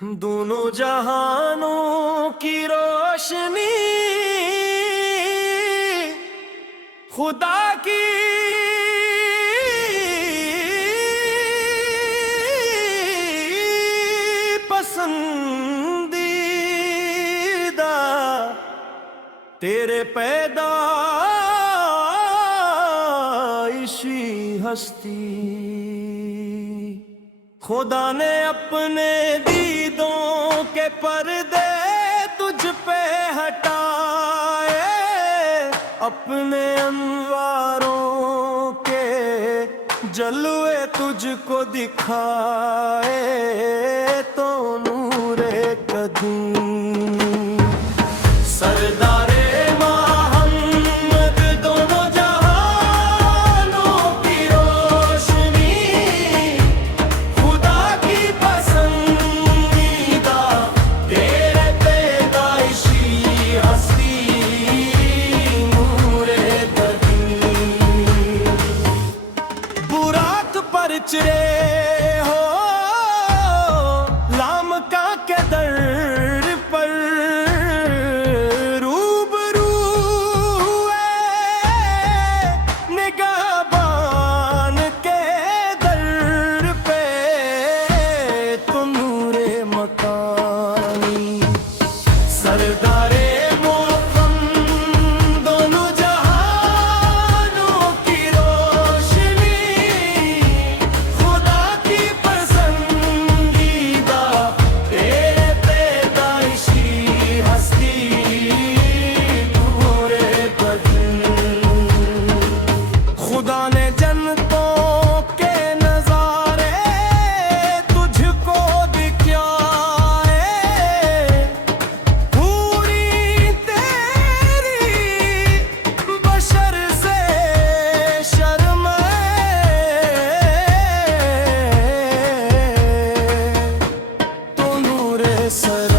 दोनों जहानों की रोशनी खुदा की पसंदीदा, तेरे पैदाइशी हस्ती खुदा ने अपने दीदों के पर्दे तुझ पे हटाए, अपने अनवारों के जलवे तुझको दिखाए, तो नूरे कदीम सरदारे चिरे हो लामका के दर पर रूबरू निगाहबान के दर पे, तुम नूरे मकानी सरदारे सर